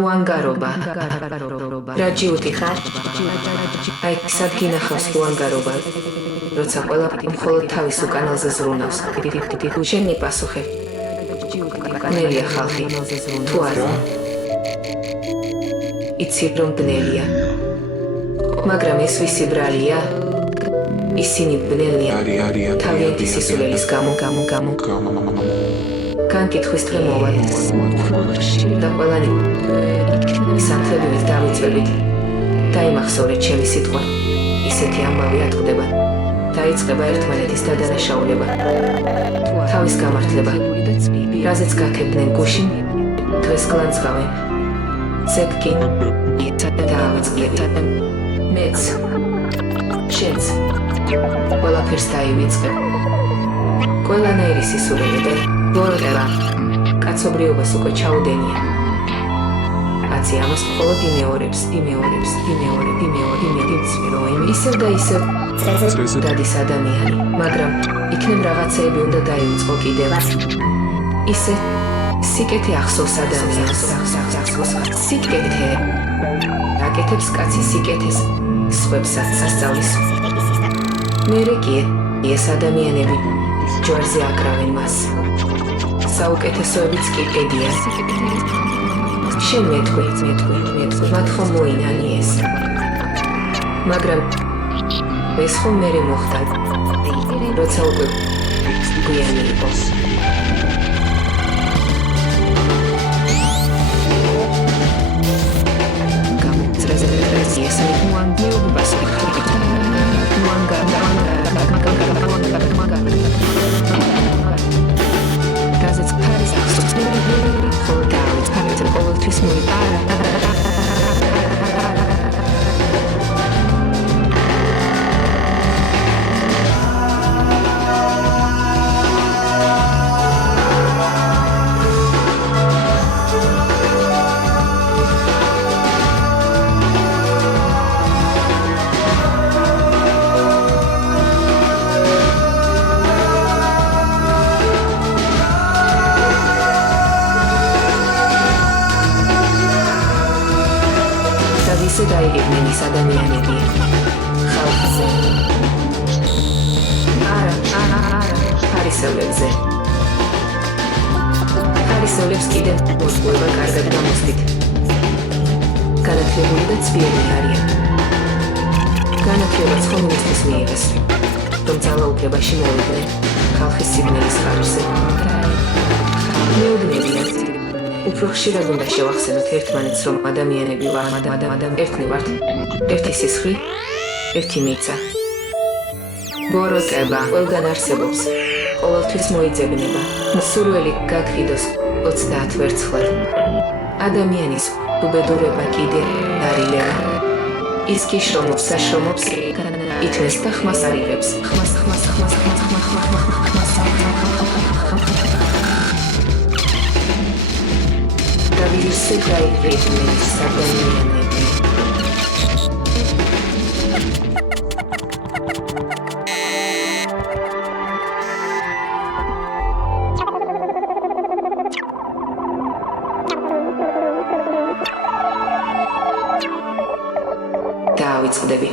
უანგარობა რაჯიუტი ხარ? აი სადგინახავს უანგარობა როცა ყველაფერი მხოლოდ თავის უკანალზე ზრუნავს. შენი პასუხი ბნელია ხალხი თუ არა? იცი რომ ბნელია მაგრამ ეს ვისი ბრალია? ისინი ბნელია თავიანთი სისულელის გამო განკითხვის დღე მოვალ და ყველანი სამხედროებით დავიწყებით დაიმახსოვრეთ ჩემი სიტყვა ისეთი ამბავი ატყდება დაიწყება ერთმანეთის დადანაშაულება თავის გამართლება რაზეც გაქებდნენ გუშინ დღეს გლანძღავენ ზეგკი დავიწყებით მეც შენც ყველაფერს დაივიწყებ ყველანაირი სისულელე ბოროტება კაცობრიობას უკვე ჩაუდენია კაცი ამას მხოლოდ იმეორებს ისევ და ისევ დადის ადამიანი მაგრამ იქნებ რაღაცეები უნდა დაივიწყო კიდევ ისე სიკეთე ახსოვს ადამიანს სიკეთე აკეთებს კაცი სიკეთეს სხვებსაც სასწავლის მერე კი ეს ადამიანები ჯვარზე აკრავენ მას საუკეთესოებიც კი ედია შენ მეთქვი მათ ხომ მოინანი ეს მაგრამ ეს ხომ მერე მოხდა როცა უკვე გვიანი იყოს ისე დაიგებდნენ ის ადამიანები ხალხზე არა ფარისევლებზე ფარისევლებს კიდევ მოსწყვება კარგად გამოსდით განათლებული და ცვიერი არიან განათლებაც ხომისთვის მიიღეს რომ ძალაუფლებაში მოვიდნენ ხალხის სიბნელის ხარჯზე მეუბნებიან უფრო ხშირად უნდა შევახსენოთ ერთმანეთს რომ ადამიანები ვართ ერთნი ვართ ერთი სისხლი ერთი მიწა ბოროტება ყველგან არსებობს ყოველთვის მოიძებნება მსურველი გაქრიდოს 30 ვერცხლად ადამიანის უბედურება კიდე არილება ის კი შრომობს საშრომობს ითმეს და ხმას არიღებს ხმას Isso vai ver nessa დავიწყდები